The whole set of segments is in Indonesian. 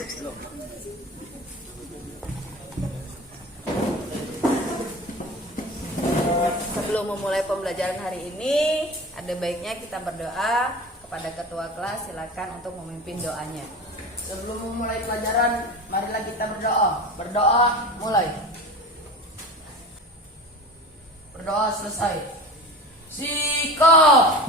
Sebelum memulai pembelajaran hari ini, ada baiknya kita berdoa kepada ketua kelas. Silakan untuk memimpin doanya. Sebelum memulai pelajaran, marilah kita berdoa. Berdoa, mulai. Berdoa selesai. Sikap.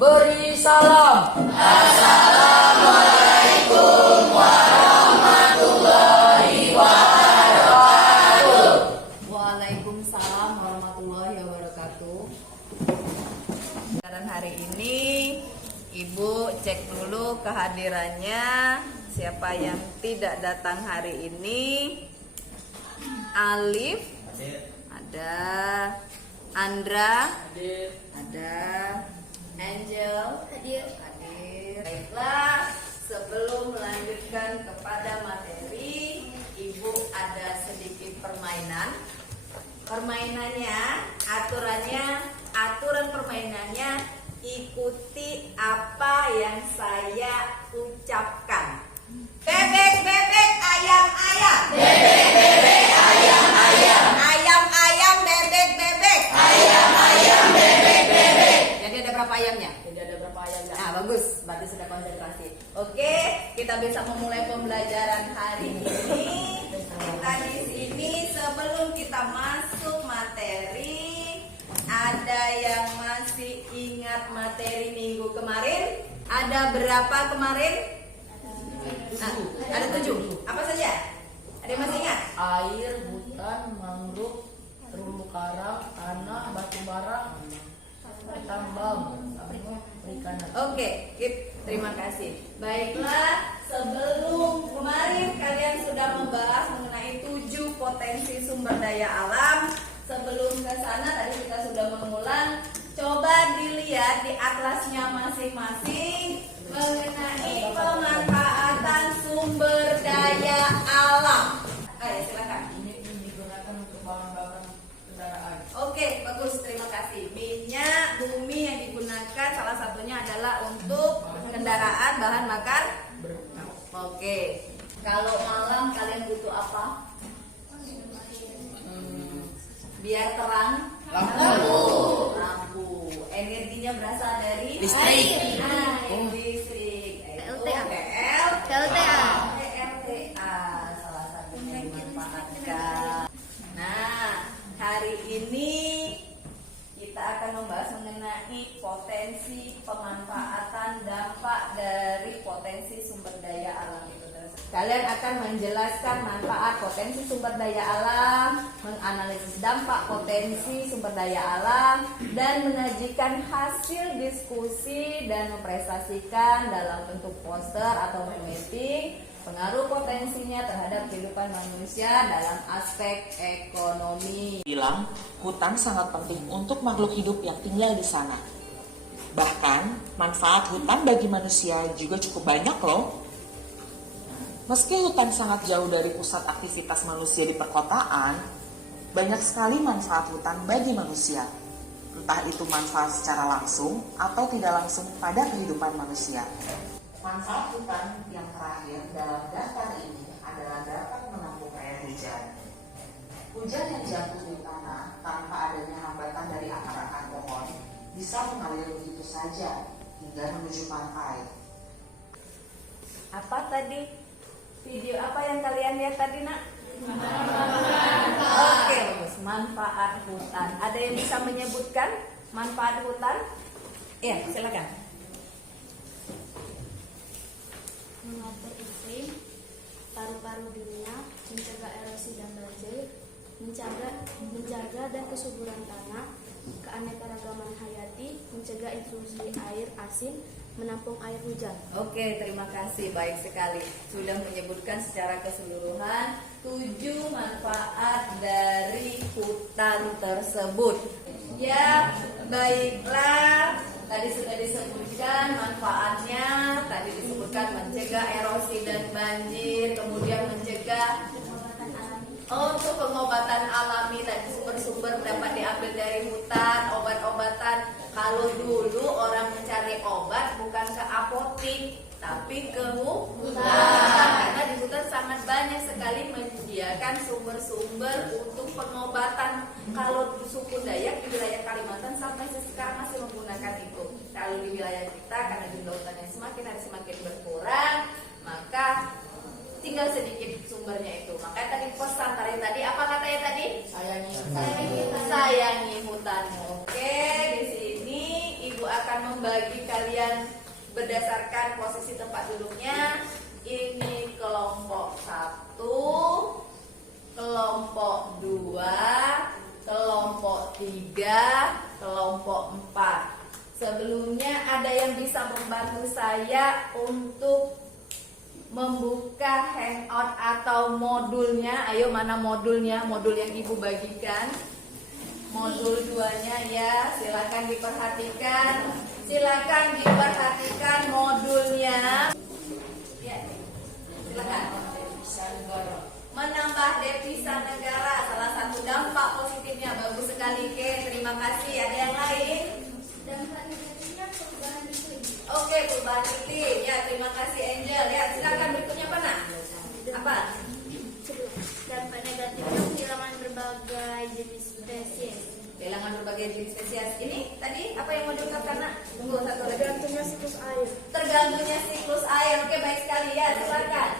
Beri salam. Assalamualaikum warahmatullahi wabarakatuh. Waalaikumsalam warahmatullahi wabarakatuh. Pembelajaran hari ini, Ibu cek dulu kehadirannya. Siapa yang tidak datang hari ini? Alif ada, Andra ada, Angel hadir. Baiklah, sebelum melanjutkan kepada materi, Ibu ada sedikit permainan. Aturan permainannya, ikuti apa yang saya ucapkan. Bebek bebek ayam ayam. Bebek bebek ayam ayam. Ayam ayam bebek bebek. Ayam ayam bebek bebek. Jadi ada berapa ayamnya? Tidak ada berapa ayamnya. Nah, bagus, berarti sudah konsentrasi. Oke, kita bisa memulai pembelajaran hari ini. Kita di sini sebelum kita masuk materi, ada yang masih ingat materi minggu kemarin? Ada berapa kemarin? Nah, ada 7. Apa saja? Ada yang masih ingat? Air, hutan, mangrove, terumbu karang, tanah, batu bara, tambang, perikanan. Oke, terima kasih. Baiklah, sebelum kemarin kalian sudah membahas mengenai 7 potensi sumber daya alam. Sebelum ke sana tadi kita sudah mengulang. Coba dilihat di atlasnya masing-masing mengenai pemanfaatan sumber daya alam. Ayo silakan. Ini digunakan untuk bahan bakar kendaraan. Oke, bagus, terima kasih. Minyak bumi yang digunakan salah satunya adalah untuk kendaraan bahan bakar. Oke. Kalau malam kalian butuh apa? Biar terang. Lampu. Energinya berasal dari Listrik. Listrik. PLTA. Salah satunya dimanfaatkan. Nah, hari ini kita akan membahas mengenai potensi pemanfaatan dampak dari potensi sumber daya alam itu. Kalian akan menjelaskan manfaat potensi sumber daya alam, menganalisis dampak potensi sumber daya alam, dan menyajikan hasil diskusi dan mempresentasikan dalam bentuk poster atau meeting pengaruh potensinya terhadap kehidupan manusia dalam aspek ekonomi. Bilang hutan sangat penting untuk makhluk hidup yang tinggal di sana. Bahkan manfaat hutan bagi manusia juga cukup banyak loh. Meski hutan sangat jauh dari pusat aktivitas manusia di perkotaan, banyak sekali manfaat hutan bagi manusia. Entah itu manfaat secara langsung atau tidak langsung pada kehidupan manusia. Manfaat hutan yang terakhir dalam daftar ini adalah dapat menampung air hujan. Hujan yang jatuh di tanah tanpa adanya hambatan dari akar-akar pohon bisa mengalir begitu saja hingga menuju pantai. Apa tadi? Video apa yang kalian lihat tadi, Nak? Oke, bagus. Manfaat hutan. Ada yang bisa menyebutkan manfaat hutan? Iya, silakan. Mengatur iklim, paru-paru dunia, mencegah erosi dan banjir, menjaga dan kesuburan tanah, keanekaragaman hayati, mencegah intrusi air asin, menampung air hujan. Oke, terima kasih. Baik sekali. Sudah menyebutkan secara keseluruhan 7 manfaat dari hutan tersebut. Ya, baiklah. Tadi sudah disebutkan manfaatnya. Tadi disebutkan mencegah erosi dan banjir, kemudian mencegah untuk pengobatan alami. Tadi sumber-sumber dapat diambil dari hutan, obat-obatan. Kalau dulu orang mencari obat bukan ke apotik, tapi ke hutan. Karena di hutan sangat banyak sekali menyediakan sumber-sumber untuk pengobatan. Kalau suku Dayak di wilayah Kalimantan sampai sekarang masih menggunakan itu. Kalau di wilayah kita karena jumlah hutannya semakin hari semakin berkurang, maka tinggal sedikit sumbernya itu. Makanya tadi pesan tadi apa katanya tadi? Sayangi hutanmu. Oke, di sini Ibu akan membagi kalian berdasarkan posisi tempat duduknya. Ini kelompok 1, kelompok 2, kelompok 3, kelompok 4. Sebelumnya ada yang bisa membantu saya untuk membuka hangout atau modulnya. Ayo, mana modulnya? Modul yang Ibu bagikan. Modul 2-nya ya, silakan diperhatikan. Silakan diperhatikan modulnya. Ya, silakan. Menambah devisa negara, salah satu dampak positifnya. Bagus sekali, Ke. Terima kasih. Ada yang lain? Dampak negatifnya perubahan iklim. Oke, perubahan iklim. Ya, terima kasih Angel. Ya, silakan berikutnya apa nak? Apa? Dampak negatifnya kehilangan berbagai jenis spesies. Kehilangan berbagai jenis spesies. Ini tadi apa yang mau diungkapkan nak? Tunggu satu lagi. Terganggunya siklus air. Terganggunya siklus air. Oke, baik sekali ya. Silakan.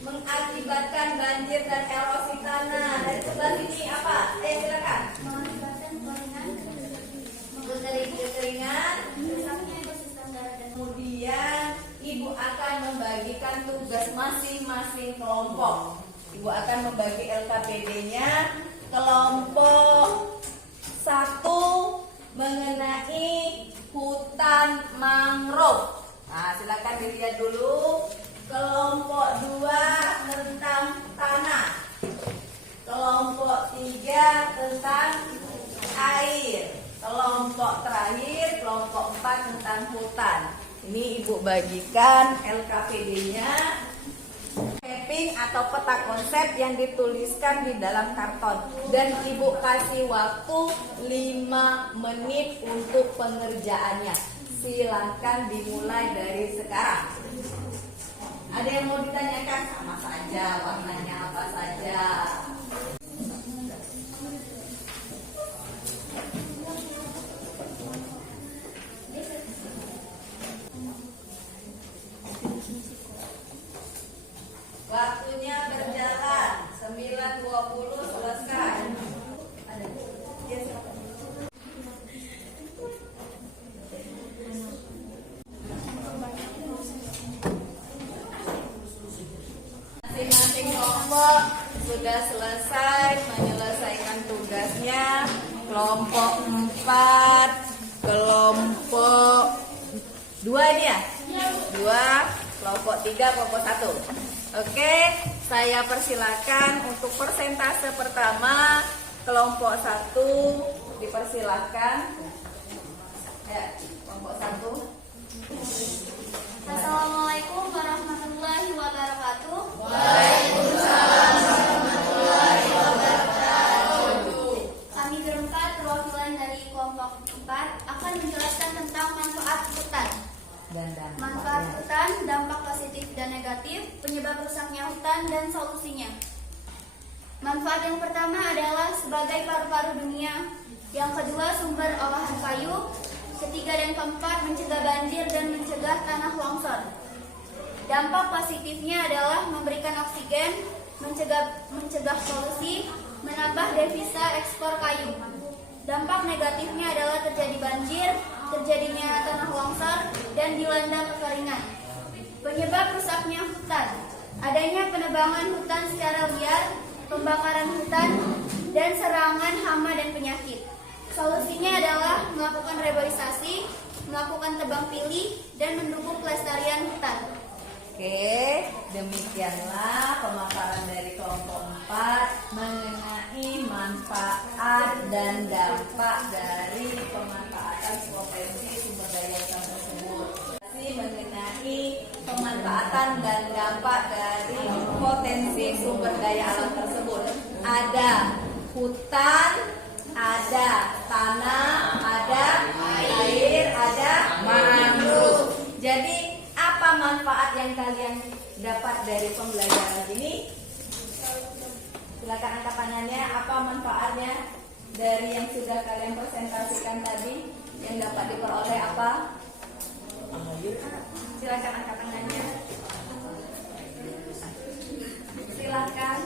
Mengakibatkan banjir dan erosi tanah. Dari sebelah sini apa? Silakan. Mengakibatkan Kekeringan. rusaknya ekosistem darat dan Kemudian Ibu akan membagikan tugas masing-masing kelompok. Ibu akan membagi LKPD-nya. Kelompok 1 mengenai hutan mangrove. Nah, silakan dilihat dulu. Kelompok 2 tentang tanah. Kelompok 3 tentang air. Kelompok terakhir, kelompok 4 tentang hutan. Ini Ibu bagikan LKPD-nya, mapping atau peta konsep yang dituliskan di dalam karton. Dan Ibu kasih waktu 5 menit untuk pengerjaannya. Silahkan dimulai dari sekarang. Ada yang mau ditanyakan? Sama saja, warnanya apa saja. Waktunya berjalan 9.20 selesai. Ada. Ya, silakan. Masing-masing kelompok sudah selesai menyelesaikan tugasnya. Kelompok 4, kelompok 2 ini ya? 2, kelompok 3, kelompok 1. Oke, saya persilakan untuk persentase pertama. Kelompok 1 dipersilakan. Ya, kelompok 1. Assalamualaikum warahmatullahi wabarakatuh. Waalaikumsalam warahmatullahi wabarakatuh. Kami berempat perwakilan dari kelompok 4 akan menjelaskan tentang manfaat hutan. Manfaat hutan, dampak positif dan negatif, penyebab rusaknya hutan dan solusinya. Manfaat yang pertama adalah sebagai paru-paru dunia. Yang kedua, sumber olahan kayu. Ketiga dan keempat, mencegah banjir dan mencegah tanah longsor. Dampak positifnya adalah memberikan oksigen, mencegah polusi, menambah devisa ekspor kayu. Dampak negatifnya adalah terjadi banjir, terjadinya tanah longsor, dan dilanda kekeringan. Penyebab rusaknya hutan, adanya penebangan hutan secara liar, pembakaran hutan, dan serangan hama dan penyakit. Solusinya adalah melakukan reboisasi, melakukan tebang pilih, dan mendukung pelestarian hutan. Oke, demikianlah pemaparan dari kelompok 4 mengenai manfaat dan dampak dari pemanfaatan potensi sumber daya alam tersebut. Mengenai pemanfaatan dan dampak dari potensi sumber daya alam tersebut. Ada hutan, ada tanah, ada air, ada Jadi apa manfaat yang kalian dapat dari pembelajaran ini? Silakan angkat tangannya. Apa manfaatnya dari yang sudah kalian presentasikan tadi? Yang dapat diperoleh apa? Silakan angkat tangannya. Silakan.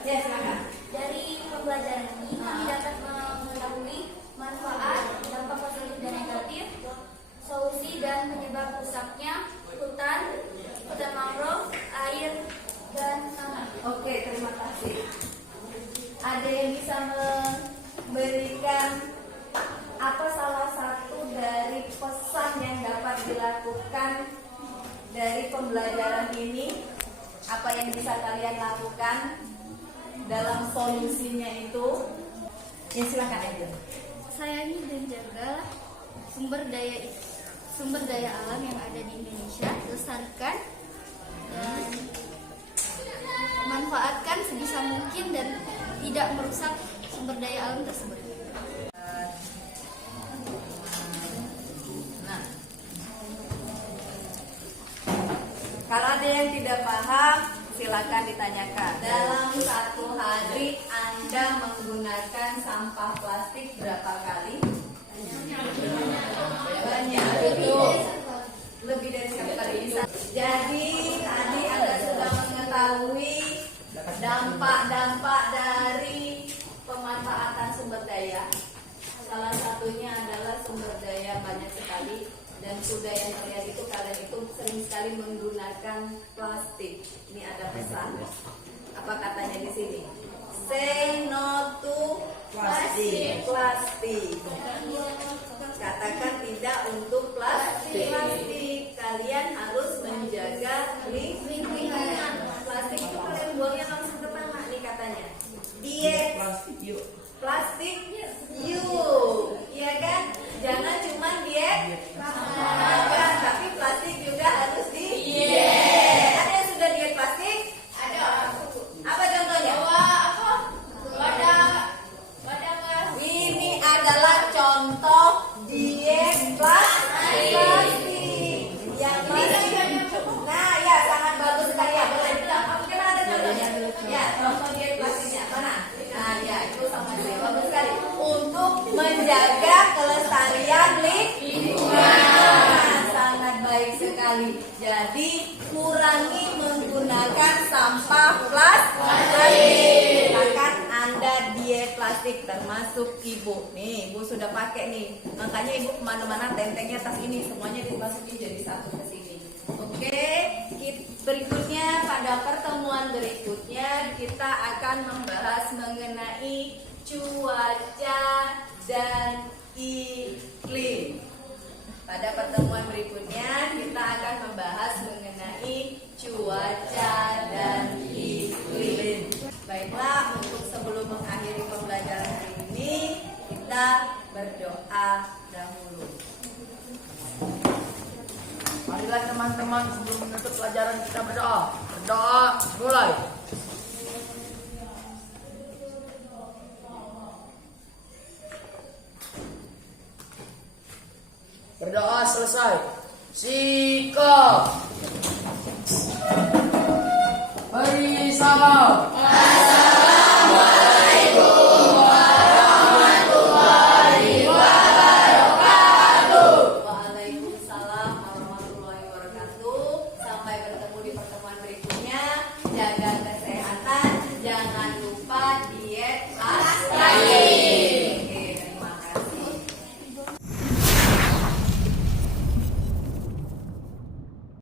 Ya, silakan. Dari pembelajaran ini kami dapat mengetahui manfaat, dampak positif dan negatif, solusi dan penyebab rusaknya hutan mangrove, air, dan tanah. Oke, terima kasih. Ada yang bisa memberikan apa salah satu dari pesan yang dapat dilakukan dari pembelajaran ini? Apa yang bisa kalian lakukan dalam solusinya itu? Ya, silakan aja. Sayangi dan jaga sumber daya alam yang ada di Indonesia, lestarikan dan manfaatkan sebisa mungkin dan tidak merusak sumber daya alam tersebut. Nah, kalau ada yang tidak paham, silakan ditanyakan. Dalam satu hari Anda menggunakan sampah plastik berapa kali? Banyak. Lebih dari satu kali bisa. Jadi tadi Anda sudah mengetahui dampak-dampak dari pemanfaatan sumber daya. Salah satunya adalah sumber daya banyak sekali, dan sudah yang terlihat itu kalian itu sering sekali menggunakan plastik. Ini ada pesan. Apa katanya di sini? Say no to plastik. Katakan tidak untuk plastik. Kalian harus menjaga lingkungan. Plastik itu kalian buangnya langsung ke tanah nih katanya. Diet plastik yuk, iya kan? Jangan cuma diet makan, tapi plastik juga harus diet. Ada yang sudah diet plastik? Ada. Apa contohnya? Ini adalah contoh diet plastik. Yang ini, nah ya sangat bagus sekali ya. Boleh ditambah, mungkin ada contohnya. Ya, contoh diet plastiknya mana? Nah ya, itu sama sekali bagus sekali untuk menjaga kelestarian lingkungan. Sangat baik sekali. Jadi kurangi menggunakan sampah plastik. Silakan Anda diet plastik, termasuk ibu. Nih, ibu sudah pakai nih. Makanya ibu kemana-mana tentengnya tas ini semuanya dimasukin jadi satu ke sini. Oke, berikutnya pada pertemuan berikutnya kita akan membahas mengenai cuaca dan iklim. Pada pertemuan berikutnya kita akan membahas mengenai cuaca dan iklim. Baiklah, untuk sebelum mengakhiri pembelajaran hari ini, kita berdoa dahulu. Marilah teman-teman sebelum menutup pelajaran kita berdoa. Berdoa mulai. Berdoa selesai. Sikap. Beri salam.